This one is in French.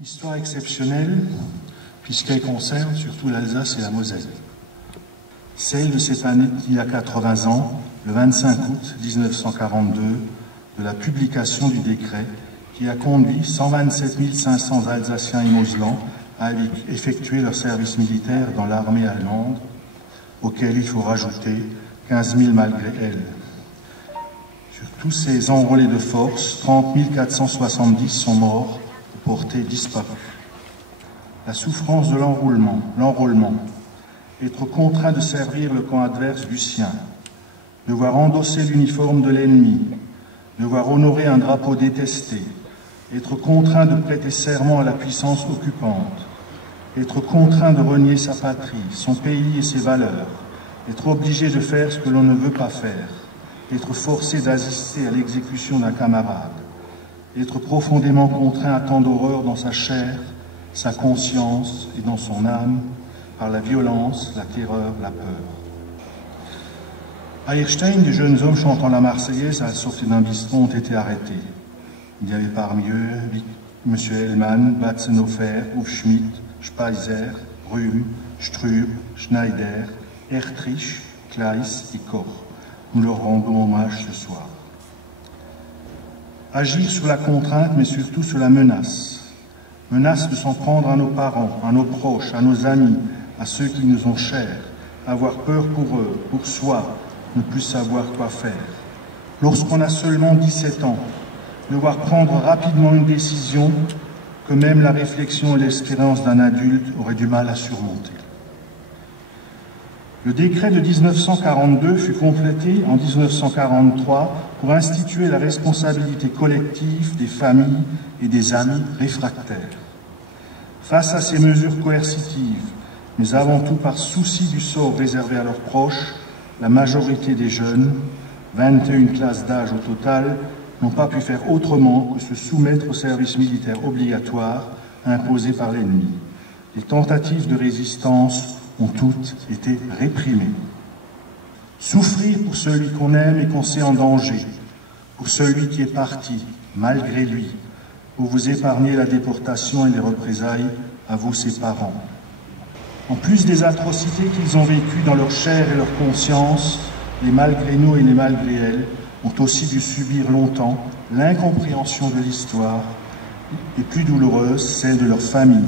Histoire exceptionnelle, puisqu'elle concerne surtout l'Alsace et la Moselle. Celle de cette année d'il y a 80 ans, le 25 août 1942, de la publication du décret qui a conduit 127 500 Alsaciens et Moselans à effectuer leur service militaire dans l'armée allemande, auquel il faut rajouter 15 000 malgré elle. Sur tous ces enrôlés de force, 30 470 sont morts ou portés disparus. La souffrance de l'enrôlement, être contraint de servir le camp adverse du sien, devoir endosser l'uniforme de l'ennemi, devoir honorer un drapeau détesté, être contraint de prêter serment à la puissance occupante, être contraint de renier sa patrie, son pays et ses valeurs, être obligé de faire ce que l'on ne veut pas faire, être forcé d'assister à l'exécution d'un camarade, être profondément contraint à tant d'horreur dans sa chair, sa conscience et dans son âme, par la violence, la terreur, la peur. À Hirstein, des jeunes hommes chantant la Marseillaise à la sortie d'un bistrot ont été arrêtés. Il y avait parmi eux M. Hellmann, Batzenhofer, Hufschmidt, Speiser, Rühm, Strüb, Schneider, Ertrich, Kleis et Koch. Nous leur rendons hommage ce soir. Agir sur la contrainte, mais surtout sur la menace. Menace de s'en prendre à nos parents, à nos proches, à nos amis, à ceux qui nous ont chers, avoir peur pour eux, pour soi, ne plus savoir quoi faire. Lorsqu'on a seulement 17 ans, devoir prendre rapidement une décision que même la réflexion et l'espérance d'un adulte auraient du mal à surmonter. Le décret de 1942 fut complété en 1943 pour instituer la responsabilité collective des familles et des amis réfractaires. Face à ces mesures coercitives, mais avant tout par souci du sort réservé à leurs proches, la majorité des jeunes, 21 classes d'âge au total, n'ont pas pu faire autrement que se soumettre au service militaire obligatoire imposé par l'ennemi. Les tentatives de résistance ont toutes été réprimées. Souffrir pour celui qu'on aime et qu'on sait en danger, pour celui qui est parti, malgré lui, pour vous épargner la déportation et les représailles à vous, ses parents. En plus des atrocités qu'ils ont vécues dans leur chair et leur conscience, les malgré nous et les malgré elles ont aussi dû subir longtemps l'incompréhension de l'histoire et plus douloureuse, celle de leur famille.